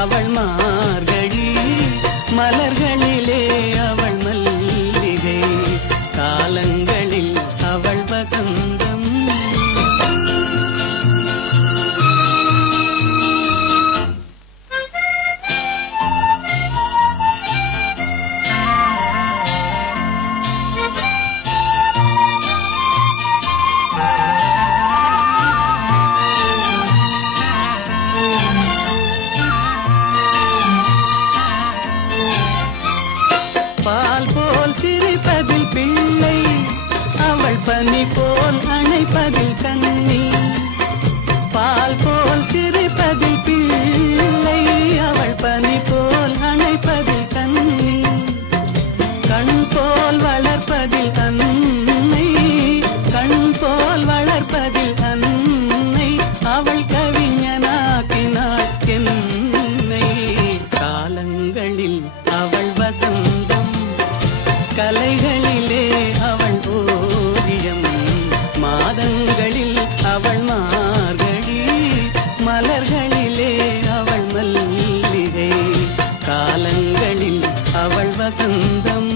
அவள் மார்கழி, மலர்களிலே அவள் மல்லிகை, காலங்களில் அவள் வசந்தம். பால் போல் சிரிப்பதில் பிள்ளை, அவள் பனி போல் அணைப்பதில் கண்ணி. பால் போல் சிரிப்பதில் பிள்ளை, அவள் பனி போல் அணைப்பதில் கண்ணி. கண் போல் வளர்ப்பதில் அன்னை, கண் போல் வளர்ப்பதில் அன்னை, அவள் கவிஞனாக்கினாள் என்னை. காலங்களில் அவள் வசந்தம், கலைகளிலே அவள் ஓவியம், மாதங்களில் அவள் மார்கழி, மலர்களிலே அவள் மல்லிகை, காலங்களில் அவள் வசந்தம்.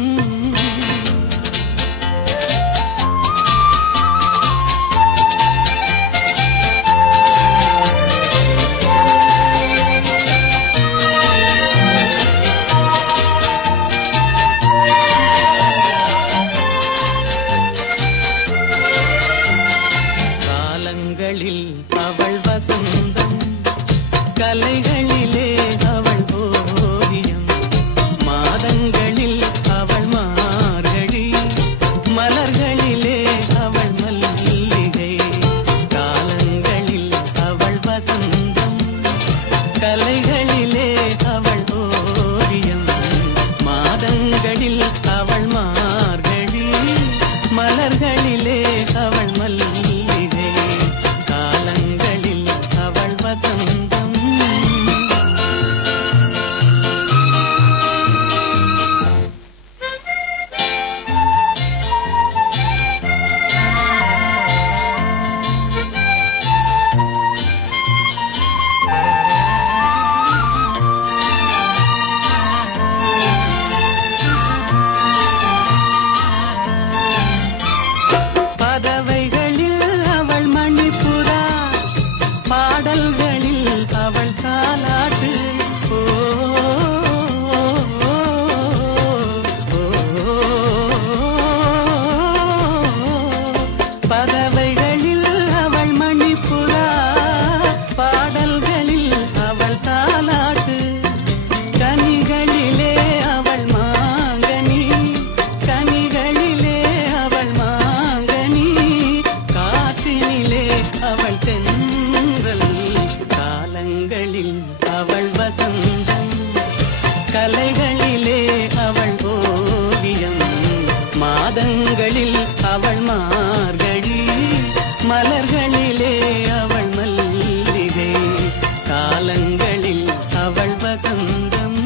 காலங்களில் அவள் வசந்தம், கலைகளிலே அவள் ஓவியம், மாதங்களில் அவள் மார்கழி, மலர்களிலே அவள் மல்லிகை, காலங்களில் அவள் வசந்தம், கலைகளிலே அவள் ஓவியம், மாதங்களில் அவள் மார்கழி, மலர்களிலே அவள் மல்லிகை, காலங்களில் அவள் வசந்தம். பறவைகளில் அவள் மணிப்புறா, பாடல்களில் அவள் தாலாட்டு. ஓ, பறவைகளில் அவள் மணிப்புறா, பாடல்களில் அவள் தாலாட்டு. கனிகளிலே அவள் மாங்கனி, கனிகளிலே அவள் மாங்கனி, காற்றினிலே அவள் தென்றல், காலங்களில் அவள் வசந்தம், கலைகளிலே அவள் ஓவியம், மாதங்களில் அவள் மார்கழி, மலர்களிலே அவள் மல்லிகை, காலங்களில் அவள் வசந்தம்.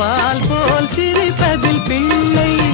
பால் போல் சிரிப்பதில்